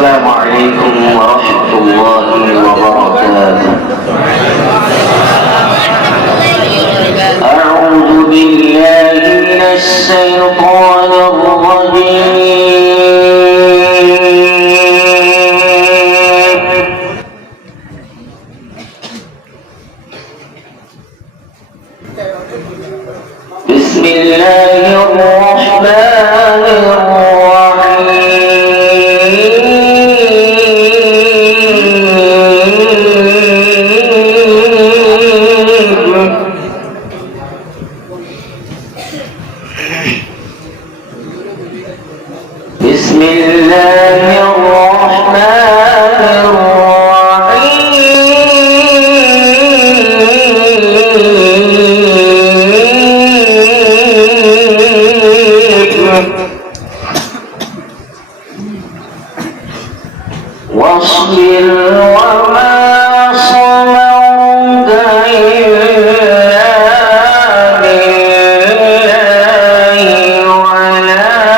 السلام عليكم ورحمة الله وبركاته. أعوذ بالله من الشيطان الرجيم. بسم الله الرحمن الرحيم. بسم الله الرحمن واصبر وما صبرك إلا بالله ولا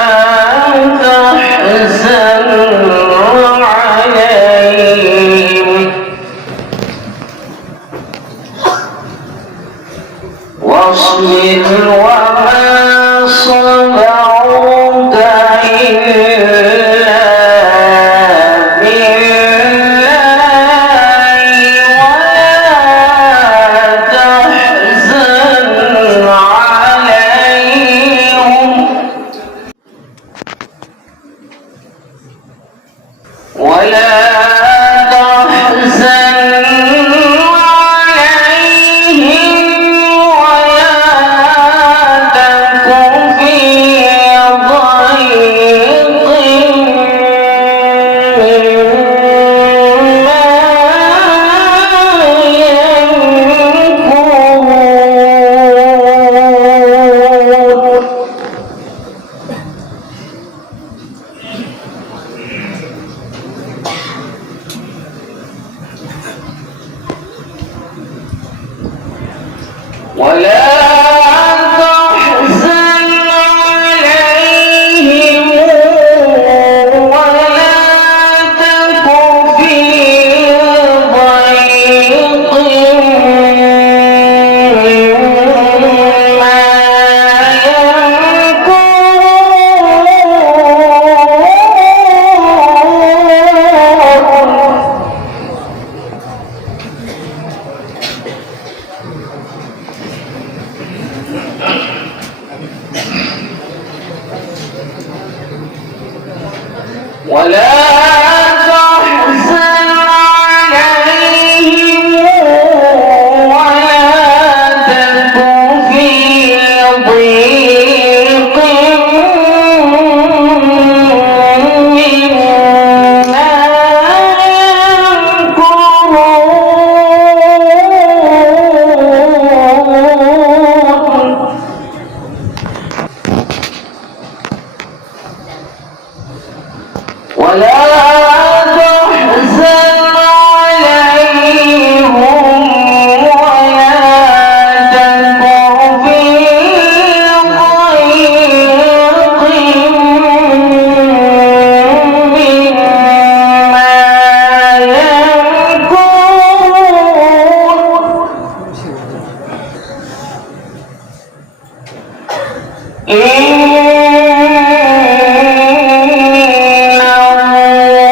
تحزن عليهم واصبر وما صبرك إلا ولا تحزن عليهم ولا تك في ضيق مما يمكرون. ولا تحزن عليهم ولا تك في ضيق مما يمكرون. ولا تحزن عليهم ولا تك في ضيق مما يمكرون. ولا تحزن عليهم ولا تك في ضيق مما يمكرون.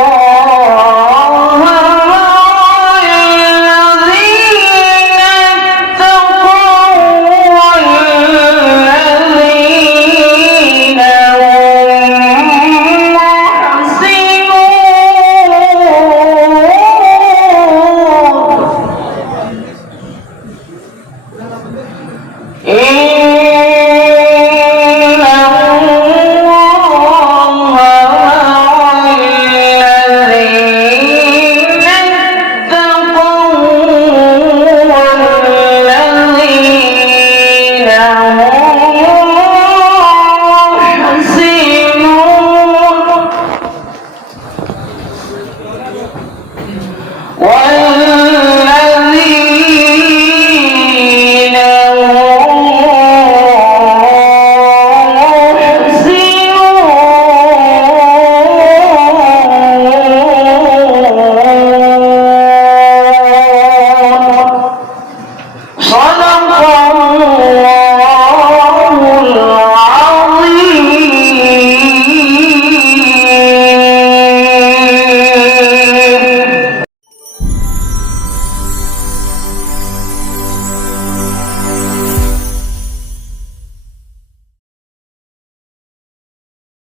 صدق